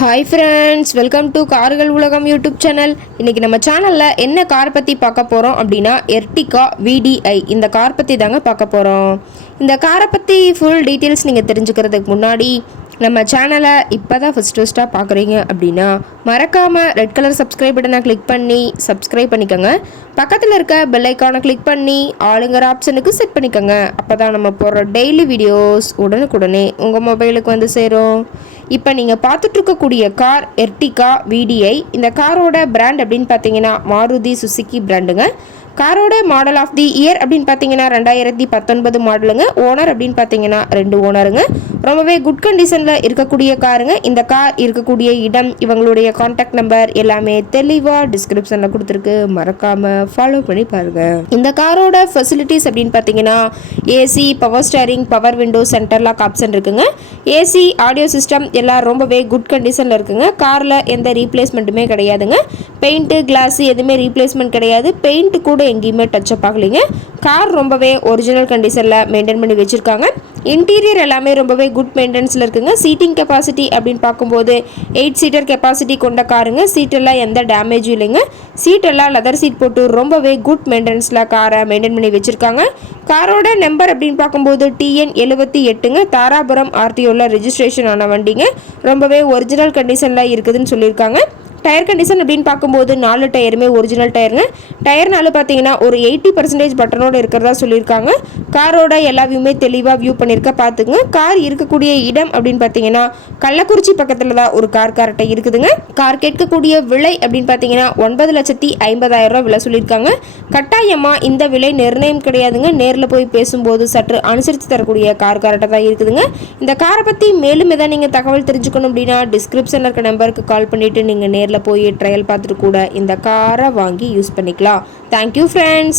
Hi friends, welcome to கார்கள் உலகம் YouTube channel. இன்றைக்கி நம்ம சேனலில் என்ன கார் பற்றி பார்க்க போகிறோம் அப்படின்னா எர்டிகா VDI இந்த கார் பற்றி தாங்க பார்க்க போகிறோம். இந்த காரை பற்றி ஃபுல் டீட்டெயில்ஸ் நீங்கள் தெரிஞ்சுக்கிறதுக்கு முன்னாடி நம்ம சேனலை இப்போ தான் ஃபஸ்ட்டாக பார்க்குறீங்க அப்படின்னா மறக்காமல் ரெட் கலர் சப்ஸ்கிரைப் பட்டனை கிளிக் பண்ணி சப்ஸ்கிரைப் பண்ணிக்கோங்க. பக்கத்தில் இருக்க பெல் ஐக்கானை கிளிக் பண்ணி ஆளுங்கிற ஆப்ஷனுக்கு செட் பண்ணிக்கோங்க. அப்போ தான் நம்ம போடுற டெய்லி வீடியோஸ் உடனுக்குடனே உங்கள் மொபைலுக்கு வந்து சேரும். இப்போ நீங்கள் பார்த்துட்ருக்கக்கூடிய கார் எர்டிகா VDI. இந்த காரோட பிராண்ட் அப்படின்னு பார்த்தீங்கன்னா மாருதி சுசுகி பிராண்டுங்க. காரோட மாடல் ஆஃப் தி இயர் அப்படின்னு பார்த்தீங்கன்னா 2019 மாடலுங்க. ஓனர் அப்படின்னு பார்த்தீங்கன்னா 2 ஓனருங்க. ரொம்பவே குட் கண்டிஷனில் இருக்கக்கூடிய காருங்க. இந்த கார் இருக்கக்கூடிய இடம், இவங்களுடைய கான்டாக்ட் நம்பர் எல்லாமே தெளிவாக டிஸ்கிரிப்ஷனில் கொடுத்துருக்கு. மறக்காமல் ஃபாலோ பண்ணி பாருங்கள். இந்த காரோட ஃபெசிலிட்டிஸ் அப்படின்னு பார்த்தீங்கன்னா AC, power steering, power window, center lock option இருக்குங்க. ஏசி, ஆடியோ சிஸ்டம் எல்லாம் ரொம்பவே குட் கண்டிஷனில் இருக்குங்க. காரில் எந்த ரீப்ளேஸ்மெண்ட்டுமே கிடையாதுங்க. பெயிண்ட்டு, கிளாஸு எதுவுமே ரீப்ளேஸ்மெண்ட் கிடையாது. பெயிண்ட்டு கூட எங்கேயுமே டச்சப் ஆகலைங்க. கார் ரொம்பவே ஒரிஜினல் கண்டிஷனில் மெயின்டைன் பண்ணி வச்சுருக்காங்க. இன்டீரியர் எல்லாமே ரொம்பவே குட் மெயின்டெனன்ஸில் இருக்குங்க. சீட்டிங் கெப்பாசிட்டி அப்படின்னு பார்க்கும்போது 8 சீட்டர் கெப்பாசிட்டி கொண்ட காருங்க. சீட்டெல்லாம் எந்த டேமேஜும் இல்லைங்க. சீட்டெல்லாம் லெதர் சீட் போட்டு ரொம்பவே குட் மெயின்டெனன்ஸில் காரை மெயின்டைன் பண்ணி வச்சுருக்காங்க. காரோட நம்பர் அப்படின்னு பார்க்கும்போது TN 78ங்க. தாராபுரம் RTOவில் ரெஜிஸ்ட்ரேஷன் ஆன வண்டிங்க. ரொம்பவே ஒரிஜினல் கண்டிஷனில் இருக்குதுன்னு சொல்லியிருக்காங்க. டயர் கண்டிஷன் அப்படின்னு பார்க்கும்போது 4 டயருமே ஒரிஜினல் டயருங்க. டயர்னால பார்த்தீங்கன்னா ஒரு 80% பட்டனோடு இருக்கிறதா சொல்லியிருக்காங்க. காரோட எல்லா வியூமே தெளிவாக வியூ பண்ணியிருக்க பார்த்துங்க. கார் இருக்கக்கூடிய இடம் அப்படின்னு பார்த்தீங்கன்னா கள்ளக்குறிச்சி பக்கத்தில் தான் ஒரு கார் கரெக்டாக இருக்குதுங்க. கார் கேட்கக்கூடிய விலை அப்படின்னு பார்த்தீங்கன்னா 9,50,000 ரூபா விலை சொல்லியிருக்காங்க. கட்டாயமாக இந்த விலை நிர்ணயம் கிடையாதுங்க. நேரில் போய் பேசும்போது சற்று அனுசரித்து தரக்கூடிய கார் கரெக்டாக தான் இருக்குதுங்க. இந்த காரை பற்றி மேலும் எதாவது நீங்கள் தகவல் தெரிஞ்சுக்கணும் அப்படின்னா டிஸ்கிரிப்ஷனில் இருக்க நம்பருக்கு கால் பண்ணிவிட்டு நீங்கள் நேரில் போய் ட்ரையல் பார்த்துட்டு கூட இந்த காரை வாங்கி யூஸ் பண்ணிக்கலாம். Thank you friends.